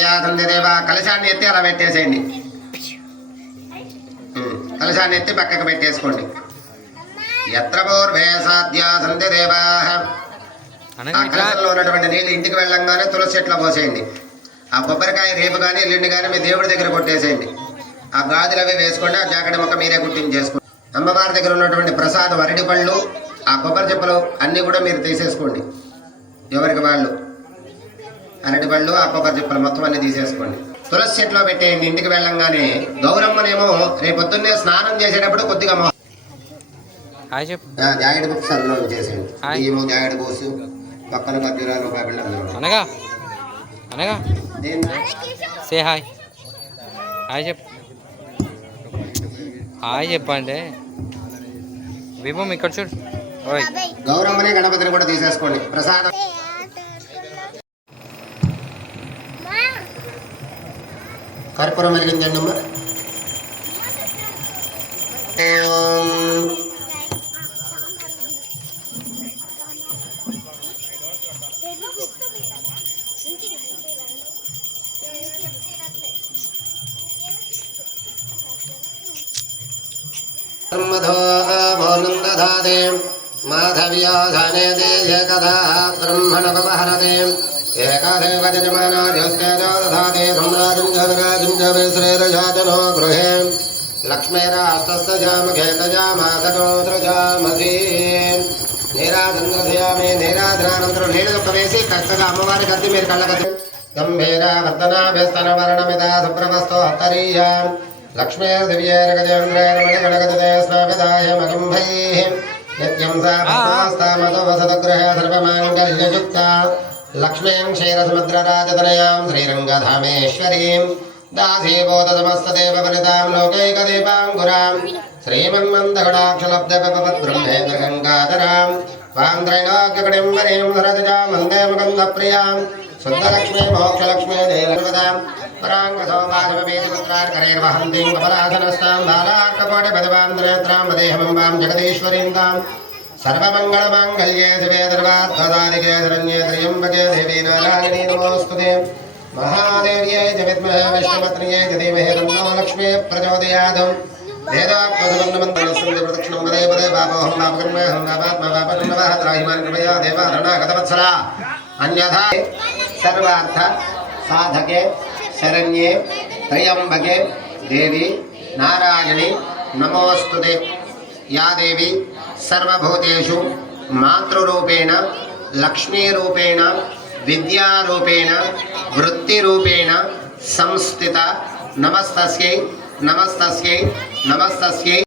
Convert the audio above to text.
సాధ్యాసందేవ కలశాన్ని ఎత్తి అలా పెట్టేసేయండి. కలశాన్ని ఎత్తి పక్కకు పెట్టేసుకోండి. ఎత్ర పూర్వే సాధ్యాసందేవ ఆ కలశంలో ఉన్నటువంటి నీళ్ళు ఇంటికి వెళ్ళంగానే తులసి చెట్లో పోసేయండి. ఆ కొబ్బరికాయ రేపు కానీ ఎల్లుండి కానీ మీ దేవుడి దగ్గర కొట్టేసేయండి. ఆ గాజులు అవి వేసుకోండి. ఆ జాకెట్ మొక్క మీరే గుర్తించేసుకోండి. అమ్మవారి దగ్గర ఉన్నటువంటి ప్రసాదం అరటి పళ్ళు, ఆ కొబ్బరి చెప్పులు అన్నీ కూడా మీరు తీసేసుకోండి. ఎవరికి వాళ్ళు అరటి పళ్ళు, ఆ కొబ్బరి చెప్పులు మొత్తం అన్ని తీసేసుకోండి. తులసి చెట్లో పెట్టేయండి. ఇంటికి వెళ్ళంగానే గౌరమ్మనేమో రేపొద్దున్నే స్నానం చేసేటప్పుడు కొద్దిగా జాకెట్ బుక్స్ అందులో చేసేయండి. బియ్యము జాకెట్ బుక్స్ పక్కన ఖర్జూరాలు అనగా అనగా సే హాయ్ హాయ్ చెప్పు. హాయ్ చెప్పండి. విభం ఇక్కడ చూడు. గౌరమ్మని గణపతిని కూడా తీసేసుకోండి. ప్రసాదం కర్పూరం వెలిగించండి అమ్మ. माधव्योधने कथा ब्रह्मणपहरते एकादेव यजमानाद्यस्तेजो दधाति सम्राजं जविराजं च विश्रेरजातनो गृहे लक्ष्मीरास्तस्य जामखे तजामातकोत्रजामसि నీరాజంద్రయామి. నీరాజనానంతరం నీళ్ళు దుఃఖ వేసి చక్కగా అమ్మవారి కత్తి మీరు కళ్ళకత్తి గంభీర వర్ధనాభిస్తనవర్ణమిద సుప్రభస్తో హత్తరీయ లక్ష్మీర్దివ్యేరగజేంద్రేరమణి గణగదే స్నాపిదాయ మగంభై నిత్యం సామతో వసతగృహే సర్వమాంగళ్యయుక్త లక్ష్మీం క్షీరసముద్రరాజతనయాం శ్రీరంగధామేశ్వరీం దాసీభూత సమస్తదేవ వనితాం లోకైకదీపాంగురాం శ్రీమన్మందగడాక్షలబ్ధపద్బ్రహ్మేంద్రగంగాధరాం వాంద్రైలోక్యకటిం వరీం సరసిజాం వందే ముకుందప్రియాం శుద్ధలక్ష్మీ మోక్షలక్ష్మీ నీలవదాం పరాంగసోపాధిపేతిపుత్రార్కరైర్వహంతిం కపలాసనస్తాం బాలార్కకోటిపదవాంతనేత్రాం వదేహమంబాం జగదీశ్వరీందాం సర్వమంగళమాంగళ్యే శివే సర్వార్థదాదికే శరణ్యే త్ర్యంబకే దేవీ నారాయణీ నమోస్తుతే महादेव्यै च विद्महे विष्णुपत्न्यै च धीमहि तन्नो लक्ष्मीः प्रचोदयात् वेदात्मसुवर्णमन्त्रस्य प्रदक्षिणं पदे पदे पापोऽहं पापकर्महं पापात्मा पापकर्मवः त्राहिमान् कृपया देवारणागतवत्सला अन्यथा सर्वार्थ साधके शरण्ये त्र्यम्बके देवी नारायणी नमोस्तुते या देवी सर्वभूतेषु मातृरूपेण लक्ष्मीरूपेण विद्यारूपेण वृत्तिरूपेण संस्थिता नमस्तस्यै नमस्तस्यै नमस्तस्यै।